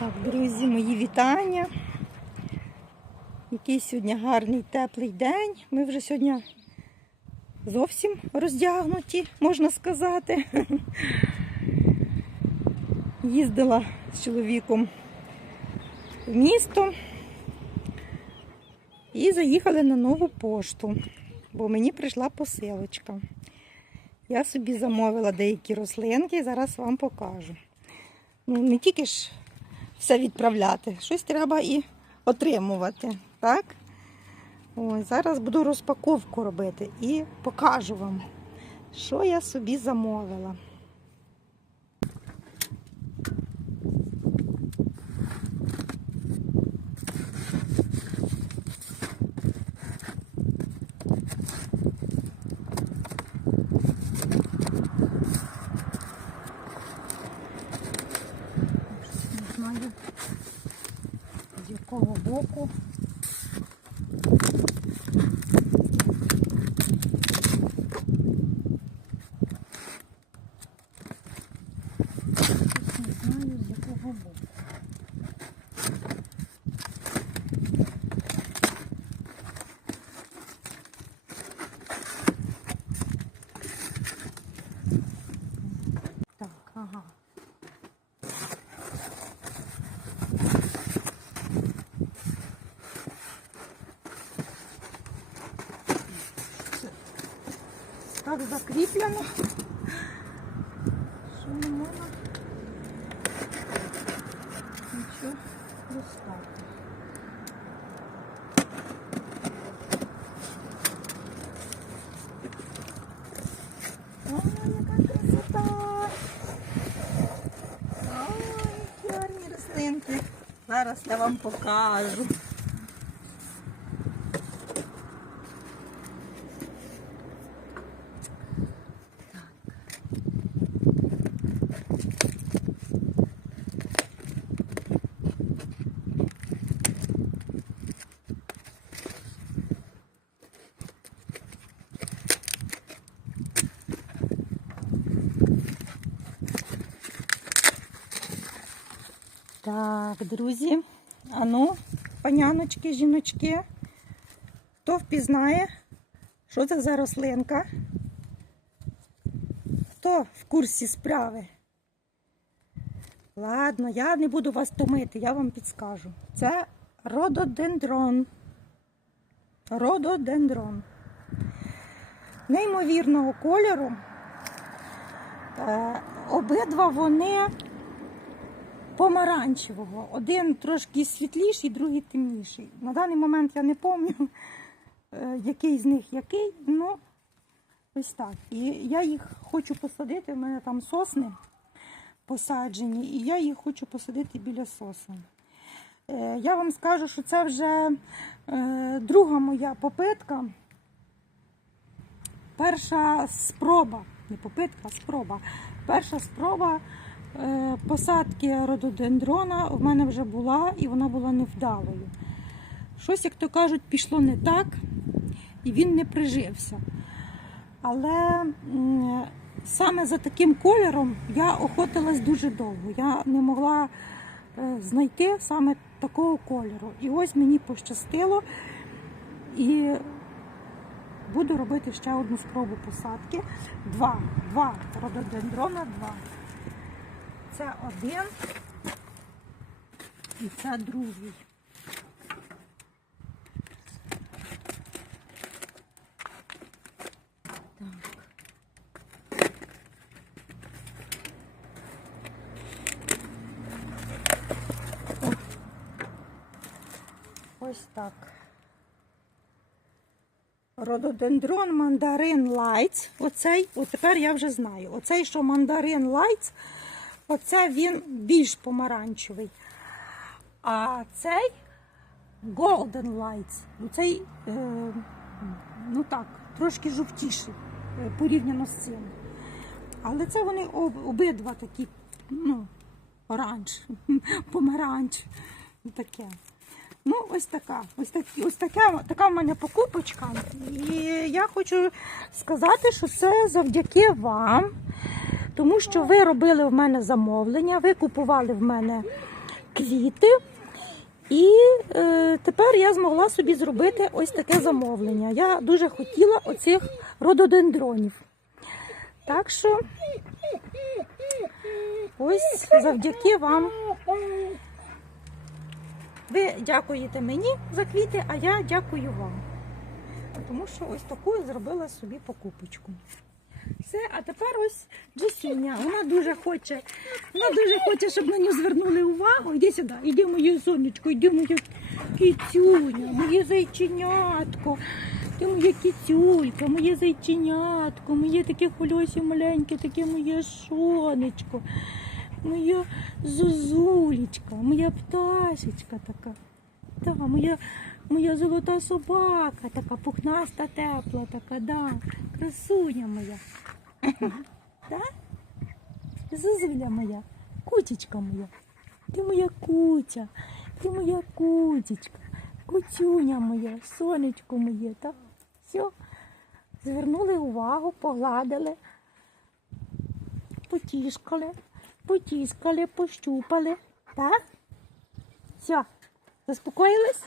Так, друзі, мої вітання. Який сьогодні гарний теплий день. Ми вже сьогодні зовсім роздягнуті, можна сказати. Їздила з чоловіком в місто і заїхали на нову пошту, бо мені прийшла посилочка. Я собі замовила деякі рослинки, зараз вам покажу. Ну, не тільки ж все відправляти, щось треба і отримувати. Так? Ось, зараз буду розпаковку робити і покажу вам, що я собі замовила. Не знаю, з якого боку. Не знаю, з якого боку. Так, ага. Так закріплено, що не можна нічого достати. Ой, яка красота! Ой, гарні рослинки. Зараз я вам покажу. Так, друзі, ану, паняночки, жіночки, хто впізнає, що це за рослинка? Хто в курсі справи? Ладно, я не буду вас томити, я вам підскажу. Це рододендрон. Рододендрон. Неймовірного кольору. Е, обидва вони помаранчевого. Один трошки світліший, другий темніший. На даний момент я не пам'ятаю, е, який з них який, ну ось так. І я їх хочу посадити. У мене там сосни посаджені, і я їх хочу посадити біля сосен. Е, Я вам скажу, що це вже е, друга моя попитка. Перша спроба, не попитка, а спроба. Перша спроба посадки рододендрона в мене вже була і вона була невдалою. Щось, як то кажуть, пішло не так, і він не прижився. Але саме за таким кольором я охотилась дуже довго. Я не могла е, знайти саме такого кольору. І ось мені пощастило. І буду робити ще одну спробу посадки. Два. Два рододендрона, два. Це один і це другий. Ось так. Рододендрон мандарин лайтс. Оцей, от тепер я вже знаю. Оцей, що мандарин лайтс, оце він більш помаранчевий. А цей Golden Lights. Оцей, е, ну так, трошки жовтіший е, порівняно з цим. Але це вони об- обидва такі, ну, оранж, помаранч. Таке. Ну, ось така. Ось, такі, ось така, така в мене покупочка. І я хочу сказати, що це завдяки вам. Тому що ви робили в мене замовлення, ви купували в мене квіти. І е, тепер я змогла собі зробити ось таке замовлення. Я дуже хотіла оцих рододендронів. Так що ось завдяки вам. Ви дякуєте мені за квіти, а я дякую вам. Тому що ось таку зробила собі покупочку. Все, а тепер ось Джесіня. Вона дуже хоче, вона дуже хоче, щоб на нього звернули увагу. Іди сюди, іди моє сонечко, іди моє кіцюня, моє зайченятко. Ти моє кіцюлька, моє зайченятко, моє таке хвильосі маленьке, таке моє сонечко, моя зозулечка, моя пташечка така. Та, моя, моя золота собака, така пухнаста, тепла, така, да, красуня моя. Да? Зозуля моя, кутечка моя. Ти моя кутя, ти моя кутечка, кутюня моя, сонечко моє, так? Все. Звернули увагу, погладили, потішкали, потіскали, пощупали. Так? Все. Заспокоїлись?